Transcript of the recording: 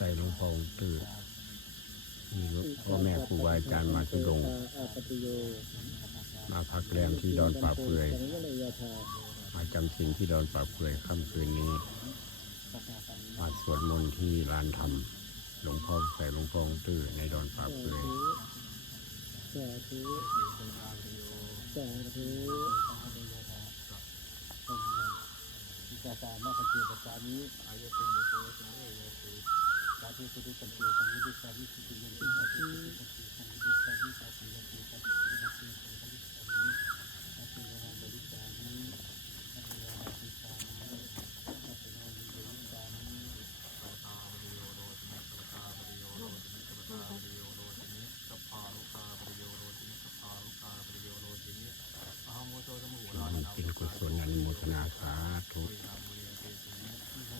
ส่หลวงพ่อองค์ตื่นมีพ่อแม่ครูบาอาจารย์มาทุดงค์มาพักแรมที่ดอนป่าเปื่อยมาจำศีลที่ดอนป่าเปื่อยค่ำคืนนี้มาสวดมนต์ที่ลานธรรมหลวงพ่อใส่หลวงพ่อองค์ตื่นในดอนป่าเปื่อยสาธุสาธุกาตามาคันเทปตานี้อายะเตมิโตสังเวยติสาธุสุติสัมเทสังวิดิสาวิสุติยันติสาธุสังวิดิสาวิสาธุยันติสาธุสังวิดิสังวิดิสามิสัพเพวะบริสามิสัพเพวะบริสามิสัพเพวะบริสามิสัพพาบริโยโรติมิสัพพาบริโยโรติมิสัพพาบริโยโรติมิสัพพาลุกาบริโยโรติมิสัพพาลุกาบริโยโรติมิอะหังโมโตสมุโหรานะเป็นกุศลอนุโมทนาสาธุ